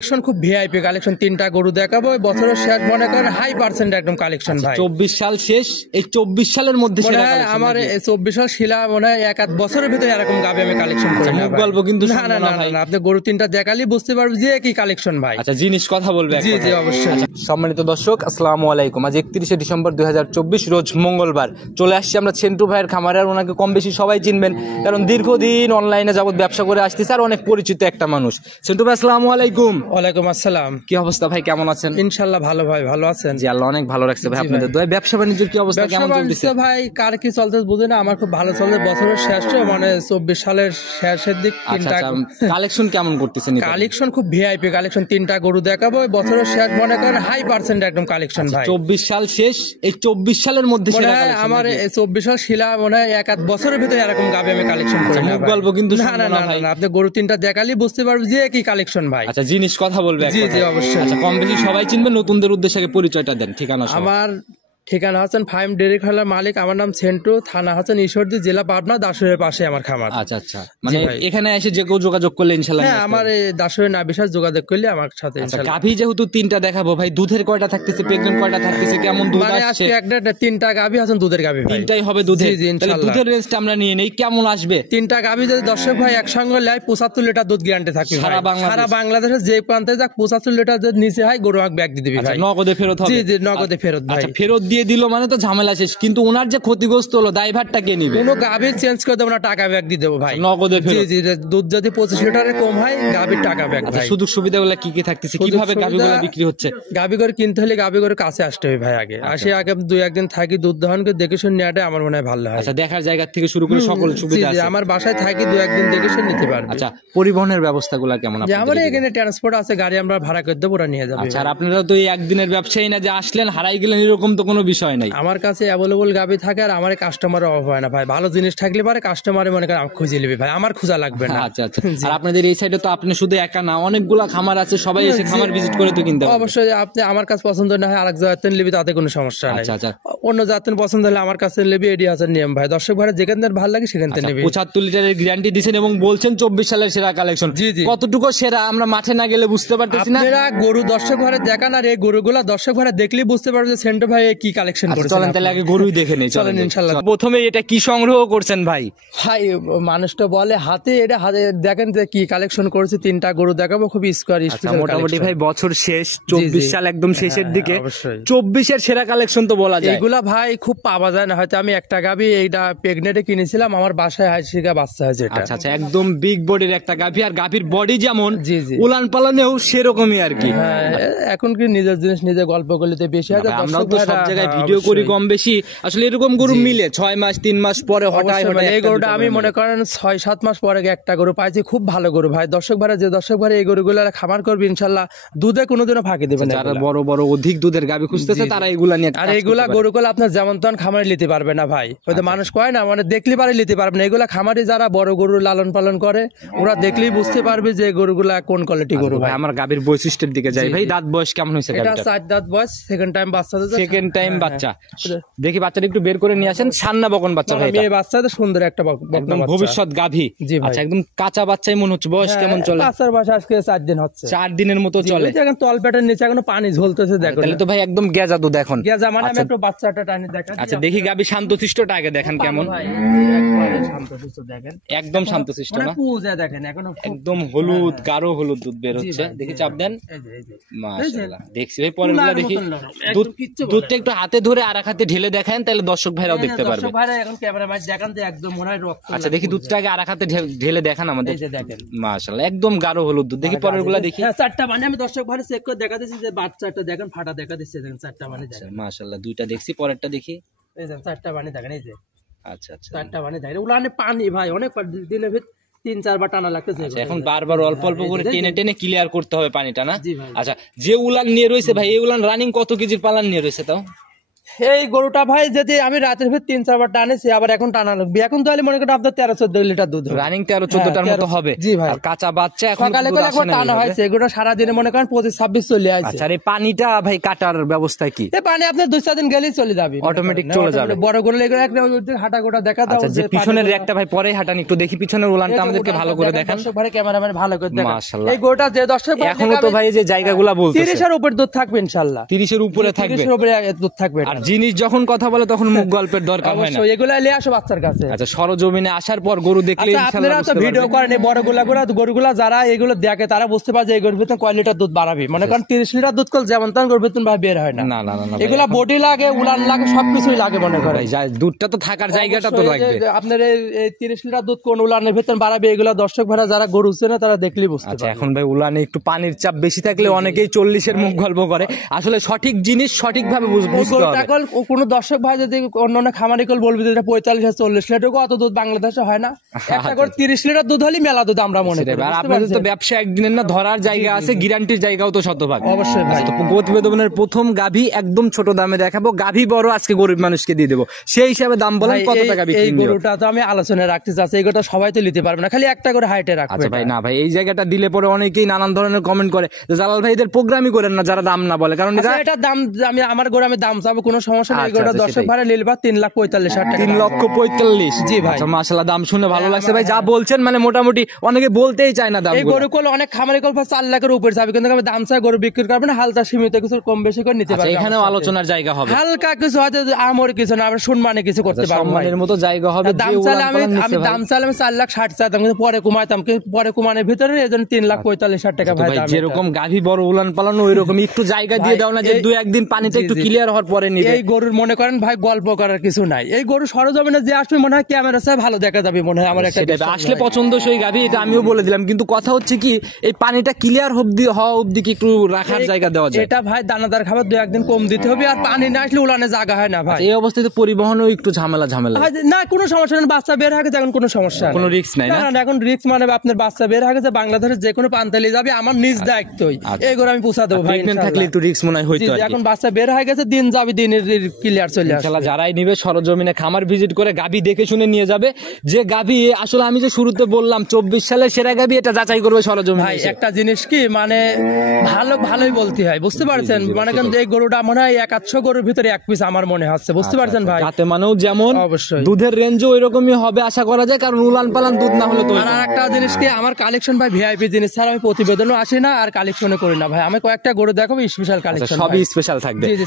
Collection খুব VIP collection, তিনটা গরু দেখাবো বছরের শেষ, মনে করেন হাই পার্সেন্ট একদম কালেকশন ভাই। 24 সাল শেষ, এই 24 সালের মধ্যে মনে হয় আমার 24 সাল শিলা মনে হয় এক আধ বছরের ভিতরে এরকম গাবে আমি কালেকশন করি না গল্প কিন্তু না না না না, আপনি গরু তিনটা দেখালি বুঝতে পারবেন যে কি কালেকশন ভাই। আচ্ছা জিনিস কথা বলবে। জি জি অবশ্যই। সম্মানিত দর্শক আসসালামু আলাইকুম। আজ 31শে ডিসেম্বর 2024 রোজ মঙ্গলবার চলে আসছি আমরা সেন্টু ভাইয়ের খামারে। আর ওনাকে কম বেশি সবাই চিনবেন, কারণ দীর্ঘদিন অনলাইনে যাবত ব্যবসা করে আসতেছে আর অনেক পরিচিত একটা মানুষ। সেন্টু ভাই আসসালামু আলাইকুম। ওয়ালাইকুম আসসালাম। কি অবস্থা ভাই, কেমন আছেন? ইনশাআল্লাহ ভালো ভাই, ভালো আছেন? জি আল্লাহ অনেক ভালো রাখছে ভাই আপনাদের দোয়ায়। ব্যবসা বাণিজ্যের কি অবস্থা, কেমন চলতেছে ভাই? কার কি চলতে বুঝি না, আমার খুব ভালো চলছে। বছরের শেষ মানে 24 সালের শেষের দিক। কালেকশন কেমন করতেছেন? কালেকশন খুব ভিআইপি কালেকশন, তিনটা গরু দেখাবো বছরের শেষ, মনে করেন হাই পার্সেন্ট একদম কালেকশন ভাই। 24 সাল শেষ, এই 24 সালের মধ্যে মনে হয় আমার 24 সাল শিলা মনে হয় এক আধ বছরের ভিতরে এরকম গাবে আমি কালেকশন করি না গল্প কিন্তু না না না না, আপনি গরু তিনটা দেখালি বুঝতে পারবেন যে কি কালেকশন ভাই। আচ্ছা জিনিস কথা বলবে। জি জি অবশ্যই। আচ্ছা কম বেশি সবাই চিনবেন, নতুনদের উদ্দেশ্যে পরিচয়টা দেন, ঠিকানা। আমার ঠিকানা হচ্ছেন ফাইম ডেয়ারি খামার মালিক, আমার নাম সেন্টু, থানা হচ্ছেন ঈশ্বরদী, জেলা পাবনা, দাসুরের পাশে আমার খামার। আচ্ছা আচ্ছা, মানে এখানে এসে যে কেউ যোগাযোগ করলে ইনশাআল্লাহ। হ্যাঁ, আমার এই দাসুরের না বিশেষ যোগাযোগ করলে আমার সাথে ইনশাআল্লাহ। গাভী যেহেতু তিনটা দেখাবো ভাই, দুধের কয়টা থাকতেছে, প্রেগন্যান্ট কয়টা থাকতেছে, কেমন দুধ মানে আসছে? আজকে একটা তিনটা গাভী আছেন দুধের গাভী ভাই। তিনটাই হবে দুধের। জি ইনশাআল্লাহ। দুধের রেঞ্জটা আমরা নিয়ে নেই, কেমন আসবে? তিনটা গাভী যদি দর্শক ভাই একসঙ্গে নেয় 75 লিটার দুধ গ্যারান্টি থাকবে সারা বাংলাদেশে যে প্রান্তে যাক 75 লিটার যদি নিচে হয় গরু আগ ব্যাগ দিয়ে দিবি ভাই। নগদে ফেরত হবে? জি জি নগদে ফেরত ভাই। আচ্ছা ফেরত দিয়ে দিল মানে তো ঝামেলা শেষ, কিন্তু ওনার যে ক্ষতিগ্রস্ত হলো দায়ভারটা কে নিবে? কোনো গাভী চেঞ্জ করে দেবো না, টাকা ব্যাগ দিয়ে দেবো ভাই নগদে ফেরত। জি জি, দুধ যদি 25 লিটারের কম হয় গাভীর টাকা ব্যাগ ভাই। সুযোগ সুবিধাগুলো কি কি থাকতেছে, কিভাবে গাভীগুলো বিক্রি হচ্ছে? গাভী করে কিনতে হলে গাভী করে কাছে আসতে হবে ভাই, আগে আসে আগে 2-1 দিন থাকি, দুধ দহন করে দেখে শুনে নেওয়াটা আমার মনে হয় ভালো হয়। আচ্ছা দেখার জায়গা থেকে শুরু করে সকল সুবিধা আছে? আমার বাসায় থাকি, 2-1 দিন দেখে শুনে নিতে পারবে। আচ্ছা পরিবহনের ব্যবস্থাগুলো কেমন? আমার এখানে ট্রান্সপোর্ট আছে, গাড়ি আমরা ভাড়া করে দেবো, ওরা নিয়ে যাবে। আচ্ছা আর আপনারা তো এই একদিনের ব্যবসায়ী না যে আসলেন হারাই গেলেন এরকম তো কোনো বিষয় নাই? আমার কাছে অ্যাভেলেবল গাভী থাকে আর আমার কাস্টমার অভাব হয় না ভাই। ভালো জিনিস থাকলে পারে কাস্টমারে মনে করেন খুঁজে নেবে ভাই, আমার খোঁজা লাগবে না। আচ্ছা আচ্ছা। আর আপনাদের এই সাইডে তো আপনি শুধু একা না, অনেকগুলা খামার আছে, সবাই এসে খামার ভিজিট করে তো কিনতে পারবে। অবশ্যই আপনি আমার কাছে পছন্দ না হয় আরেক জাতের নেবে, তাতে কোনো সমস্যা নাই। আচ্ছা আচ্ছা, অন্য জাতের পছন্দ হলে আমার কাছে নেবে, এডি আছে নিয়ম ভাই। দর্শক ভাই যেখান থেকে ভালো লাগে সেখান থেকে নেবে। 75 লিটারের গ্যারান্টি দিবেন এবং বলছেন 24 সালের সেরা কালেকশন। জি জি। কতটুকু সেরা আমরা মাঠে না গেলে বুঝতে পারতেছি না। আপনারা গরু দর্শক ভাইরে দেখান, আর এই গরুগুলা দর্শক ভাইরা দেখলেই বুঝতে পারবে যে সেন্টু ভাই কি কালেকশন করেছে। চলেন তাহলে আগে গরুই দেখে নেই, চলেন ইনশাআল্লাহ। প্রথমে এটা কি সংগ্রহ করছেন ভাই? ভাই মানুষটা বলে হাতে, এটা হাতে দেখেন যে কি কালেকশন করেছে। তিনটা গরু দেখাবো, খুব স্কোয়ার স্পেশাল। মোটামুটি ভাই বছর শেষ, 24 সাল একদম শেষের দিকে, 24 এর সেরা কালেকশন তো বলা যায়। এইগুলা ভাই খুব পাওয়া যায় না, হয়তো আমি একটা গাভী এইটা প্রেগনেন্টে কিনেছিলাম, আমার বাসায় হাসিকা বাচ্চা হয়েছে। আচ্ছা আচ্ছা, একদম বিগ বডির একটা গাভী, আর গাভীর বডি যেমন জি জি উলান পালানেও সেরকমই আর কি। এখন কি নিজের জিনিস নিজে গল্প করলে বেশি হয়। আমরা তো সব জায়গায় ভিডিও করি কম বেশি, আসলে এরকম গরু মিলে 6 মাস 3 মাস পরে হঠাৎ এই গরুটা আমি মনে করেন 6-7 মাস পরে একটা গরু পাইছি, খুব ভালো গরু ভাই। দর্শক ভাইরা যে দর্শক ভাইরা এই গরুগুলো খামার করবে ইনশাল্লাহ দুধে কোনোদিনও ফাঁকি দেবে না। যারা বড় বড় অধিক দুধের গাভী খুঁজতেছে তারা এগুলা নিয়ে, আর এইগুলা গরুগুলো আপনার যেমন তেমন খামারে নিতে পারবে না ভাই। হয়তো মানুষ কয় না মানে দেখলে পারে নিতে পারবে না। এগুলা খামারে যারা বড় গরু লালন পালন করে ওরা দেখলেই বুঝতে পারবে যে গরুগুলা কোন কোয়ালিটি গরু ভাই। আমার গাভীর বৈশিষ্ট্যের দিকে যাই ভাই। দাঁত বয়স কেমন হয়েছে? এটা 4 দাঁত বয়স, সেকেন্ড টাইম বাচ্চা। সেকেন্ড টাইম বাচ্চা। দেখি বাচ্চাটা একটু বের করে নিয়ে আসেন। সান্না বকন বাচ্চা ভাই, মেয়ে বাচ্চা, সুন্দর একটা বকনা বাচ্চা, ভবিষ্যৎ গাভী। আচ্ছা একদম কাঁচা বাচ্চাই মনে হচ্ছে। বয়স কেমন চলে? বাচ্চার বয়স আজকে 4 দিন হচ্ছে। 4 দিনের মতো চলে। এখন তল পেটের নিচে এখনো পানি ঝলতেছে, দেখো। তাহলে তো ভাই একদম গেজা দুধ এখন। গেজা মানে আমি একটু বাচ্চাটা টানি দেখাই। আচ্ছা দেখি গাভী শান্তশিষ্টটা আগে দেখান কেমন। একদম শান্তশিষ্ট না, দেখেন এখনো একদম হলুদ, গাঢ় হলুদ দুধ বের হচ্ছে। দেখি চাপ দেন। মাশাআল্লাহ, দেখছি ভাই পরের গুলা দেখি। দুধটা একটু হাতে ধরে আর এক হাতে ঢেলে দেখান, তাহলে দর্শক ভাইরাও দেখতে পারবে। দর্শক ভাইরা এখন ক্যামেরা মাঝ দেখান যে একদম মনে হয় রক্ত। আচ্ছা দেখি দুধটা আগে আর এক হাতে ঢেলে দেখান আমাদের। মাশাআল্লাহ একদম গাঢ় হলুদ দুধ। দেখি পরের গুলা দেখি। চারটা মানে আমি দর্শক ভাইরা চেক করে দেখা দিচ্ছি যে বাচ্চাটা দেখেন ফাটা দেখা দিচ্ছে, দেখেন চারটা মানে দেখেন। মাশাআল্লাহ দুইটা দেখছি, পরেরটা দেখি। এই যে চারটা মানে দেখেন, এই যে আচ্ছা আচ্ছা চারটা মানে দেখেন। উলানে পানি ভাই অনেক দিনের ভিতর 3-4 বার টানা লাগতেছে। এখন বারবার অল্প অল্প করে টেনে টেনে ক্লিয়ার করতে হবে পানিটা না? আচ্ছা যে উলান নিয়ে রয়েছে ভাই, এই উলান রানিং কত কেজির পালান নিয়ে রয়েছে তাও? এই গরুটা ভাই যদি আমি রাতের ভিতর 3-4 বার টানেছি, আবার এখন টানা লাগবে। এখন তাহলে মনে করেন আপনার 13-14 লিটার দুধ হবে। রানিং 13-14টার মতো হবে। জি ভাই। আর কাঁচা বাচ্চা এখন সকালে করে একবার টানা হয়েছে, এগুলো সারাদিনে মনে করেন 25-26 চলে আসছে। আচ্ছা, আর এই পানিটা ভাই কাটার ব্যবস্থা কি? এই পানি আপনার 2-4 দিন গেলেই চলে যাবে, অটোমেটিক চলে যাবে। বড় গরু এগুলো একটা হাঁটা গোটা দেখা দাও। আচ্ছা, যে পিছনের রেকটা ভাই পরে হাঁটান একটু দেখি, পিছনের উলানটা আমাদেরকে ভালো করে দেখান। দর্শক ভাই ক্যামেরাম্যান ভালো করে দেখেন। মাশাআল্লাহ। এই গরুটা যে দর্শক ভাই এখনো তো ভাই যে জায়গাগুলো বলতেছে 30 এর উপর দুধ থাকবে ইনশাআল্লাহ। 30 এর উপরে থাকবে। 30 এর উপরে দুধ থাকবে। আর জিনিস যখন কথা বলে তখন মুখ গল্পের দরকার হয় না। অবশ্যই এগুলা নিয়ে আসো বাচ্চার কাছে। আচ্ছা, সরজমিনে আসার পর গরু দেখলে আচ্ছা, ইনশাআল্লাহ আপনারা তো বুঝতে ভিডিও পারবেন। করেন, এই বড় গরুগুলা যারা এগুলো দেখে তারা বুঝতে পারে যে এই গরুর ভিতরে কয় লিটার দুধ বাড়াবে। মনে করেন 30 লিটার দুধ কল যেমন তেমন গরুর ভিতরে ভাই বের হয় না। না না না না ভাই, এগুলা বডি লাগে, উলান লাগে, সবকিছুই লাগে মনে করেন। ভাই দুধটা তো থাকার জায়গাটা তো লাগবে। আপনার এই 30 লিটার দুধ কোন উলানের ভিতর বাড়াবে, এগুলা দর্শক ভাইরা যারা গরু চেনে তারা দেখলেই বুঝতে আচ্ছা, পারবে। এখন ভাই উলানে একটু পানির চাপ বেশি থাকলে অনেকেই 40 এর মুখ গল্প করে। আসলে সঠিক জিনিস সঠিক ভাবে বুঝতে হবে। কোন দর্শক ভাই যদি অন্য খামারি কল বলবে যে 45-40 লিটার, অত দুধ বাংলাদেশে হয় না। একটা করে 30 লিটার দুধ হলে মেলা দুধ আমরা মনে করি। আর আপনাদের তো ব্যবসা একদিনের না, ধরার জায়গা আছে, গ্যারান্টির জায়গাও তো শতভাগ। অবশ্যই ভাই। তো প্রতিবেদনের প্রথম গাভী একদম ছোট দামে দেখাবো, গাভী বড় আজকে গরিব মানুষকে দিয়ে দেবো, সেই হিসাবে দাম বলেন ভাই, কত টাকা এই বিক্রি হবে? গরুটা তো আমি আলোচনায় রাখতে চাচ্ছি, এই গরুটা সবাই তো নিতে পারবে না, খালি একটা করে হাইটে রাখবে। আচ্ছা ভাই, না ভাই, এই জায়গাটা দিলে পরে অনেকেই নানান ধরনের কমেন্ট করে যে জালাল ভাই এদের প্রোগ্রামই করেন না যারা দাম না বলে, কারণ আচ্ছা, এটার দাম আমি আমার গরু আমি দাম চাবো, কোনো সমস্যা নেই। এই গরুটা আচ্ছা, দর্শক সেটাই। ভাড়া নিলবা 3,45,000 টাকা। 3,45,000। জি ভাই। আচ্ছা, মাশাআল্লাহ, দাম শুনে ভালো লাগছে ভাই। যা বলছেন মানে মোটামুটি অনেকে বলতেই চায় না দাম। এই গরু কল অনেক খামারি কল 4 লাখের উপরে চাবে, কিন্তু আমি দাম চাই গরু বিক্রি করবে না, হালকা সীমিত কিছু কম বেশি করে নিতে পারবে। এখানেও আলোচনার জায়গা হবে, হালকা কিছু হয়তো আমর কিছু না, আমরা সম্মানে কিছু করতে পারবো। সম্মানের মতো জায়গা হবে। দাম চাইলে আমি দাম চাইলে আমি 4,60,000 চাইতাম, কিন্তু পরে কমাইতাম, কিন্তু পরে কমানোর ভিতরে এই জন্য 3,45,000 টাকা ভাই দাম। যেরকম গাভী বড় উলান পালানো ওই রকম একটু জায়গা দিয়ে দাও না, যে 2-1 দিন পানিটা একটু ক্লিয়ার হওয়ার পরে নিবে। এই গরুর মনে করেন ভাই গল্প করার কিছু নাই। এই গরু সরজমিনে যে আসবে মনে হয় ক্যামেরা চাই ভালো দেখা যাবে, মনে হয় আমার একটা সেটাই, আসলে পছন্দসই গাভী, এটা আমিও বলে দিলাম। কিন্তু কথা হচ্ছে কি, এই পানিটা ক্লিয়ার হওয়া অবধি কি একটু রাখার জায়গা দেওয়া যায়? এটা ভাই দানাদার খাবার 2-1 দিন কম দিতে হবে, আর পানি না আসলে উলানে জায়গা হয় না ভাই। এই অবস্থায় পরিবহনও একটু ঝামেলা না, কোনো সমস্যা নেই, বাচ্চা বের হয়ে গেছে এখন কোনো সমস্যা নেই, কোনো রিস্ক নাই না। এখন রিস্ক মানে আপনার বাচ্চা বের হয়ে গেছে, বাংলাদেশের যে কোনো প্রান্তে নিয়ে যাবে, আমার নিজ দায়িত্বই। এই গরু আমি পৌঁছা দেবো ভাই। প্রেগন্যান্ট থাকলে একটু রিস্ক মনে হয় হইতো। এখন বাচ্চা বের হয়ে গেছে, দিন যাবে, দিনের ক্লিয়ার চলে আসে। ইনশাআল্লাহ যারাই নিবে সরজমিনে খামার ভিজিট করে গাভী দেখে শুনে নিয়ে যাবে। যে গাভী আসলে আমি যে শুরুতে বললাম 24 সালের সেরা গাভী, এটা যাচাই করবে সরজমিনে ভাই এসে। একটা জিনিস কি মানে ভালোই বলতে হয়, বুঝতে পারছেন? মানে কিন্তু এই গরুটা মনে হয় 100 গরুর ভিতরে 1 পিস আমার মনে হচ্ছে, বুঝতে পারছেন ভাই? যাতে মানেও যেমন অবশ্যই দুধের রেঞ্জও ওইরকমই হবে আশা করা যায়, কারণ উলান পালান দুধ না হলে তো। আর একটা জিনিস কি, আমার কালেকশন ভাই ভিআইপি জিনিস ছাড়া আমি প্রতিবেদনও আসি না, আর কালেকশনে করি না ভাই। আমি কয়েকটা গরু দেখাবো স্পেশাল কালেকশন, সবই স্পেশাল থাকবে। জি জি।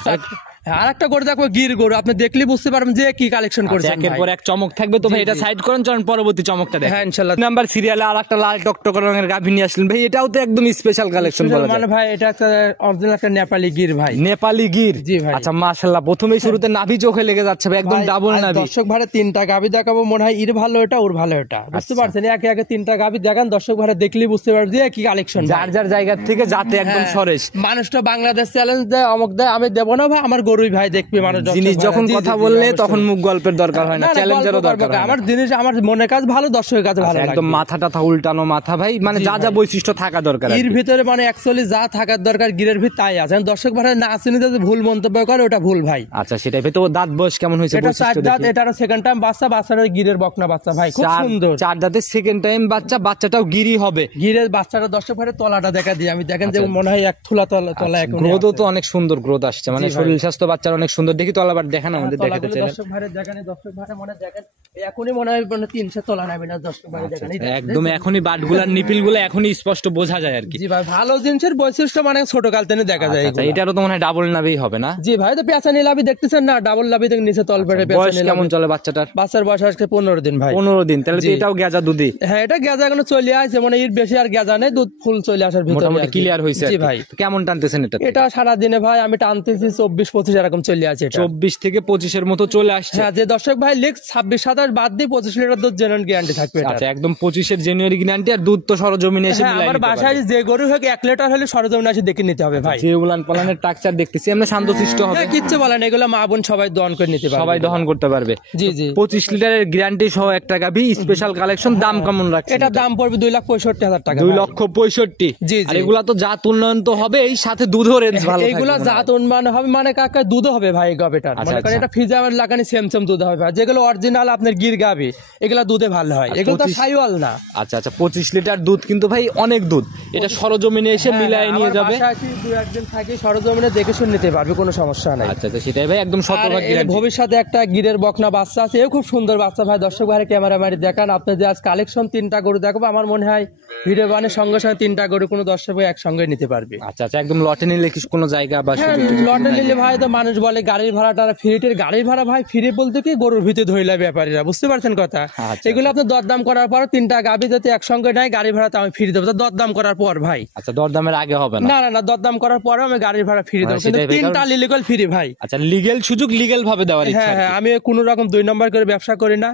আর একটা গরু দেখবো গির গরু, আপনি দেখলে বুঝতে পারবেন যে কি কালেকশন করছেন। একের পর এক চমক থাকবে তো ভাই, এটা সাইড করেন, চলুন পরবর্তী চমকটা দেখেন। হ্যাঁ ইনশাআল্লাহ। নাম্বার সিরিয়ালে আর একটা লাল টকটক রঙের গাভী নিয়ে আসলেন ভাই, এটাও তো একদম স্পেশাল কালেকশন বলা যায়। মানে ভাই এটা একটা অরিজিনাল একটা নেপালি গির ভাই। নেপালি গির। জি ভাই। আচ্ছা মাশাআল্লাহ, প্রথমেই শুরুতে নাভি চোখে লেগে যাচ্ছে ভাই, একদম ডাবল নাভি। দর্শক ভাড়া 3টা গাভী দেখাবো, মনে হয় ইর ভালো এটা, ওর ভালো এটা, বুঝতে পারছেন? একে একে 3টা গাভী দেখান, দর্শক ভাড়া দেখলেই বুঝতে পারবে যে কি কালেকশন। যার যার জায়গা থেকে যাতে একদম সরেশ। মানুষটা বাংলাদেশ চ্যালেঞ্জ দেয়, অমুক দেয়, আমি দেবো না ভাই, আমার গরুই ভাই দেখবে মানুষ। জিনিস যখন কথা বললে তখন মুখ গল্পের দরকার হয় না, চ্যালেঞ্জেরও দরকার হয় না। আমার জিনিস আমার মনের কাজ ভালো, দর্শকের কাছে ভালো, একদম মাথাটা উল্টানো মাথা ভাই, মানে যা যা বৈশিষ্ট্য থাকা দরকার এর ভিতরে, মানে অ্যাকচুয়ালি যা থাকার দরকার গিরের ভিতর তাই আছে। দর্শক ভাড়া না চিনি যে ভুল মন্তব্য করে, ওটা ভুল ভাই। আচ্ছা সেটাই ভাই। তো দাঁত বয়স কেমন হয়েছে? এটা 4 দাঁত, এটারও সেকেন্ড টাইম বাচ্চা, বাচ্চার ওই গিরের বকনা বাচ্চা ভাই, খুব সুন্দর। 4 দাঁতের সেকেন্ড টাইম বাচ্চা, বাচ্চাটাও গিরি হবে। গিরের বাচ্চাটা দর্শক ভাড়া তলাটা দেখা দিই আমি, দেখেন যে মনে হয় 1 থুলা তলা এখন। গ্রোথও তো অনেক সুন্দর গ্রোথ আসছে, মানে শরীর স্বাস্থ্য বাচ্চার অনেক সুন্দর। দেখি তলাবার দেখান আমাদের, দেখাতে চাইলেন। দর্শক ভাড়া দেখেন, দর্শক ভাড়া মনে দেখেন এখনই মনে হয় 300 তলা নামে না, দর্শক ভাড়া দেখেন একদম এখনই বাটগুলার নিপিলগুলো এখনই স্পষ্ট বোঝা যায় আর কি। জি ভাই, ভালো জিনিসের বৈশিষ্ট্য মানে ছোট কাল থেকে দেখা যায়। আচ্ছা এটারও তো মনে হয় ডাবল নাভি হবে না? জি ভাই, তো পেঁচা নীলাবি দেখতেছেন না, ডাবল লাভি থেকে নিচে তল পেটে পেঁচা বয়স নীলাবি। কেমন চলে বাচ্চাটার? বাচ্চার বয়স আজকে 15 দিন ভাই। 15 দিন, তাহলে তো এটাও গেজা দুধি। হ্যাঁ এটা গেজা এখনো চলে আসছে, মানে এর বেশি আর গেজা নেই, দুধ ফুল চলে আসার ভিতরে মোটামুটি ক্লিয়ার হয়েছে। জি ভাই। কেমন টানতেছেন এটা? এটা সারা দিনে ভাই আমি টানতেছি 24-25 এরকম চলে আসে। 24 থেকে 25 এর মতো চলে আসছে। হ্যাঁ, যে দর্শক ভাই লিখ 26-27 বাদ দিয়ে 25 লিটার দুধ জেনুইন গ্যারান্টি থাকবে। আচ্ছা একদম 25 এর জানুয়ারি গ্যারান্টি, আর দুধ তো সরজমিনে এসে হ্যাঁ, আমার বাসায় যে গরু হোক 1 লিটার হলে সরজমিনে এসে দেখে নিতে হবে ভাই। যে উলান পালানের টাকচার দেখতেছি আমরা, শান্তশিষ্ট হবে, কিচ্ছু বলেন, এগুলো মা বোন সবাই দহন করে নিতে পারবে, সবাই দহন করতে পারবে। জি জি। 25 লিটারের গ্যারান্টি সহ একটা গাভী, স্পেশাল কালেকশন। দাম কেমন রাখছেন? এটা দাম পড়বে 2,65,000 টাকা। 2,65,000। জি জি। আর এগুলা তো জাত উন্নয়ন তো হবে, এই সাথে দুধও রেঞ্জ ভালো। এইগুলা জাত উন্নয়ন হবে মানে কাকা টাকায় দুধ হবে ভাই এই গাভিটার, আচ্ছা, মনে করেন আচ্ছা। এটা ফিজার লাগানি সেম দুধ হবে ভাই, যেগুলো অরিজিনাল আপনার গির গাভি এগুলা দুধে ভালো হয়, এগুলো তো 25 সাইওয়াল না। আচ্ছা আচ্ছা, 25 লিটার দুধ কিন্তু ভাই অনেক দুধ, এটা সরজমিনে এসে মিলাই নিয়ে আমার যাবে। বাসায় কি দুই একদিন থাকি, সরজমিনে দেখে শুনে নিতে পারবে, কোনো সমস্যা নাই। আচ্ছা আচ্ছা, সেটাই ভাই একদম আর শতভাগ এই গ্যারান্টি। ভবিষ্যতে একটা গিরের বকনা বাচ্চা আছে, এও খুব সুন্দর বাচ্চা ভাই, দর্শক ভাই ক্যামেরা মারি দেখান। আপনি যে আজ কালেকশন 3টা গরু দেখবো, আমার মনে হয় ভিডিও বানের সঙ্গে সঙ্গে 3টা গরু কোনো দর্শক ভাই একসঙ্গে নিতে পারবে। আচ্ছা আচ্ছা, একদম লটে নিলে কি কোনো জায়গা বা হ্যাঁ, সুযোগ টুযোগ লটে থাকে? নিলে ভাই তো মানুষ বলে গাড়ির ভাড়াটা ফ্রিটের, গাড়ির ভাড়া ভাই ফ্রি বলতে কি গরুর ভিতরে ধইলা ব্যাপারীরা, বুঝতে পারছেন কথা। আচ্ছা, এগুলো আপনি দরদাম করার পর 3টা গাভি যদি একসঙ্গে নেয় গাড়ি ভাড়া তো আমি ফ্রি দেবো, তো দরদাম করার পর ভাই। আচ্ছা, দরদামের আগে হবে না? না না না, দরদাম করার পরে আমি গাড়ির ভাড়া ফ্রি দেবো, কিন্তু সেটাই ভাই, 3টা লিলিগল ফ্রি ভাই। আচ্ছা, লিগ্যাল সুযোগ লিগ্যাল ভাবে দেওয়ার ইচ্ছা হ্যাঁ আর কি। হ্যাঁ, আমি কোনো রকম 2 নম্বর করে ব্যবসা করি না।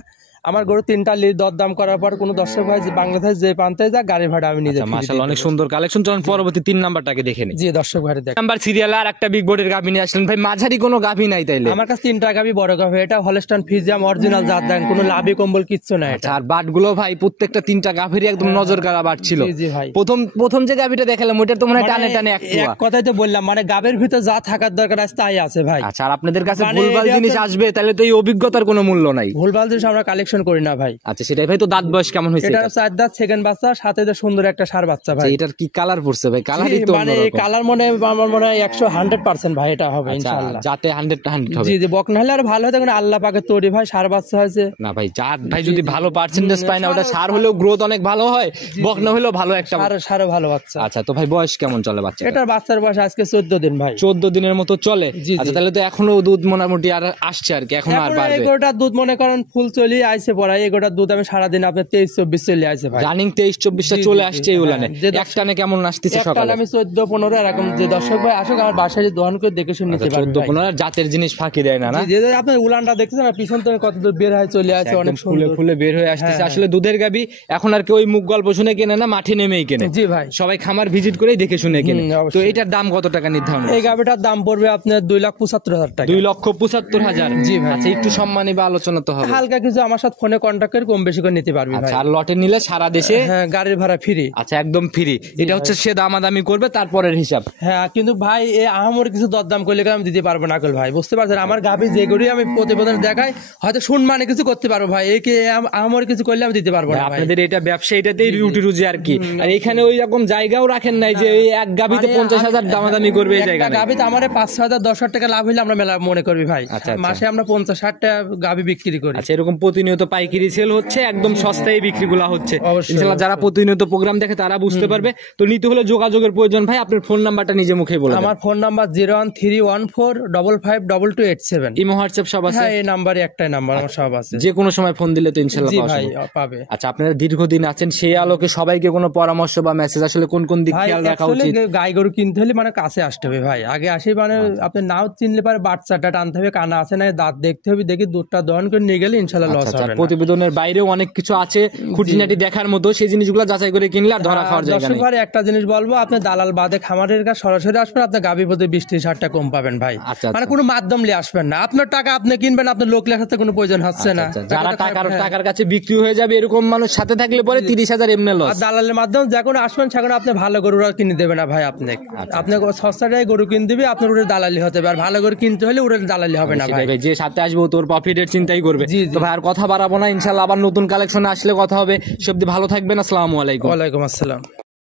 আমার গরু 3টা দরদাম করার পর কোনো দর্শক ভাই যে বাংলাদেশ যে প্রান্তে যা গাড়ি ভাড়া আমি নিজে free মাশাআল্লাহ, দিয়ে অনেক দেবো। সুন্দর কালেকশন। চলুন পরবর্তী 3 নাম্বারটাকে দেখে নিই। জি দর্শক ভাই দেখ, নাম্বার সিরিয়াল আর একটা বিগ বোর্ডের গাভী নিয়ে আসলেন ভাই, মাঝারি কোনো গাভী নাই তাইলে? আমার কাছে 3টা গাভি বড় গাভি, এটা হলস্টাইন ফ্রিজিয়াম অরিজিনাল জাত, দেন কোনো লাভি কম্বল কিচ্ছু নাই এটা। আচ্ছা, আর বাটগুলো ভাই প্রত্যেকটা 3টা গাভীরই একদম নজর কাড়া বাট ছিল। জি জি ভাই, প্রথম যে গাভীটা দেখালাম ওইটার তো মনে হয় টানে টানে এক কথাই তো বললাম, মানে গাবের ভিতর যা থাকার দরকার আছে তাই আছে ভাই। আচ্ছা, আর আপনাদের কাছে মানে ভুলভাল এটা জিনিস তো- আসবে তাহলে তো এই অভিজ্ঞতার কোনো মূল্য নাই। ভুলভাল জিনিস আমরা কালেকশন করি না ভাই। আচ্ছা, সেটাই ভাই। তো দাঁত বয়স কেমন হয়েছে এটা এটা? 4 দাঁত সেকেন্ড বাচ্চা, সাথে যে সুন্দর একটা সার বাচ্চা ভাই। এটার কি কালার পড়ছে ভাই? কালারই তো মানে এই অন্যরকম। কালার মনে হয় আমার মনে হয় 100% ভাই এটা হবে আচ্ছা, ইনশাআল্লাহ। যাতে 100 হবে। জি জি, বক না হলে আর ভালো হতো, কারণ আল্লাহ পাকের তৈরি ভাই, সার বাচ্চা হয়েছে। না ভাই, জাত ভাই যদি ভালো পার্সেন্টেজ পায় না, ওটা সার হলেও গ্রোথ অনেক ভালো হয়, বক না হলেও ভালো একটা। সারও ভালো বাচ্চা। আচ্ছা, তো ভাই বয়স কেমন চলে বাচ্চা? এটার বাচ্চার বয়স আজকে 14 দিন ভাই। 14 দিনের মতো চলে। জি, জি। আচ্ছা, তাহলে তো এখনো দুধ মোটামুটি আর আসছে আর কি, এখনো আর এখন বাড়বে। এগোটার দুধ মনে করেন ফুল চলি আইছে পড়ায়, এগোটার দুধ আমি সারাদিন আপনার 23-24 চলে আইছে ভাই। রানিং 23-24টা জি, চলে জি, আসছে জি, এই উলানে। হ্যাঁ, যে একটানে কেমন আসতেছে একটা সকালে? আমি 14-15 এরকম, যে দর্শক ভাই আসুক আমার বাসায় যে দহন করে দেখে শুনে নিতে পারবে ভাই। 14-15 জাতের জিনিস ফাঁকি দেয় না, না? জি, যে আপনার উলানটা দেখতেছেন না, পিছন থেকে কত দূর বের হয়ে চলে আসছে, অনেক একদম ফুলে সুন্দর। ফুলে বের হয়ে আসতেছে। হ্যাঁ, আসলে দুধের গাবি এখন আর কেউ ওই মুখ গল্প শুনে কেনে না, মাঠে নেমেই কেনে। জি ভাই, সবাই খামার ভিজিট করেই দেখে শুনে কেনে। অবশ্যই। তো এটার দাম কত টাকা নির্ধারণ? এই গাভিটার দাম পড়বে আপনার 2,75,000 টাকা। 2,75,000। জি ভাই। আচ্ছা, একটু সম্মানী বা আলোচনা তো হবে। হালকা কিছু আমার সাথে ফোনে কন্ট্যাক্ট করে কম বেশি করে নিতে পারবি ভাই। আচ্ছা, আর লটে নিলে সারা দেশে? হ্যাঁ, গাড়ির ভাড়া ফ্রি। আচ্ছা, একদম ফ্রি। এটা হচ্ছে সে দামাদামি করবে তারপরের হিসাব। হ্যাঁ, কিন্তু ভাই এ আহামরি কিছু দরদাম করলে আমি দিতে পারবো না কল ভাই, বুঝতে পারছেন। আমার গাভি যে গরু আমি প্রতিবেদন দেখাই, হয়তো শুনমানে কিছু করতে পারবো ভাই, এই কি আহামরি কিছু করলে আমি দিতে পারবো না ভাই। আপনাদের এটা ব্যবসা, এটাতেই রুটি রুজি আর কি। আর এখানে ওই রকম জায়গাও রাখেন নাই যে এই এক গাবিতে 50,000 দামাদামি করবে, এই জায়গা নাই। গাভিতে আমার 5,000-10,000 টাকা লাভ হইলে আমরা মেলা মনে করবি ভাই। আচ্ছা, আচ্ছা। মাসে আমরা 50-60টা গাভি বিক্রি করি। আচ্ছা, এরকম প্রতিনিয়ত পাইকারি সেল হচ্ছে, একদম সস্তায় বিক্রিগুলো হচ্ছে। অবশ্যই, ইনশাআল্লাহ যারা প্রতিনিয়ত প্রোগ্রাম দেখে তারা বুঝতে পারবে। তো নিতে হলে যোগাযোগের প্রয়োজন ভাই, আপনার ফোন নাম্বারটা নিজে মুখে বলে দেন। আমার ফোন নাম্বার 01314552287। ইমো হোয়াটসঅ্যাপ সব আছে? হ্যাঁ, এই নাম্বারে একটাই নাম্বার আমার সব আছে। যে কোনো সময় ফোন দিলে তো ইনশাআল্লাহ জি পাওয়া ভাই, যাবে। পাবে। আচ্ছা, আপনারা দীর্ঘদিন আছেন, সেই আলোকে সবাইকে কোনো পরামর্শ বা মেসেজ আসলে কোন কোন দিক ভাই খেয়াল রাখা আসলে উচিত? গাই গরু কিনতে হলে মানে কাছে আসতে হবে ভাই, আগে আসি মানে আপনি নাও চিনলে পারে, বাচ্চাটা টানতে হবে, কানা আছে না দাঁত দেখতে হবে, দেখি দুধটা দহন করে নিয়ে গেলে ইনশাল্লাহ লস আচ্ছা, হবে না। প্রতিবেদনের বাইরেও অনেক কিছু আছে খুঁটিনাটি দেখার মতো, সেই জিনিসগুলো যাচাই করে কিনলে আর ধরা খাওয়ার জায়গা দর্শক নেই। ভাই একটা জিনিস বলবো, আপনি দালাল বাদে খামারের কাছে সরাসরি আসবেন, আপনার গাভী পথে 20-30 কম পাবেন ভাই। আচ্ছা, মানে কোনো মাধ্যম নিয়ে আসবেন না, আপনার টাকা আপনি কিনবেন, আপনার লোক লেখাতে কোনো প্রয়োজন হচ্ছে না। আচ্ছা, যারা টাকার কাছে বিক্রি হয়ে যাবে এরকম মানুষ সাথে থাকলে পরে 30,000 এমনি লস। আর দালালের মাধ্যমে যখন আসবেন সেখানে আপনি ভালো গরুরা কিনে দেবে না ভাই, আপনি সস্তাটাই গরু কিনে দিবে, আপনার উড়ে দালালি হতে হবে, আর ভালো গরু কিনতে হলে উড়ে দালালি হবে না ভাই। ভাই, যে সাথে আসবো তোর প্রফিটের চিন্তাই করবে। জি, জি। তো ভাই আর কথা বাড়াবো না, ইনশাআল্লাহ আবার নতুন কালেকশনে আসলে কথা হবে। সব ভালো থাকবেন, আসসালামু আলাইকুম। ওয়ালাইকুম আসসালাম।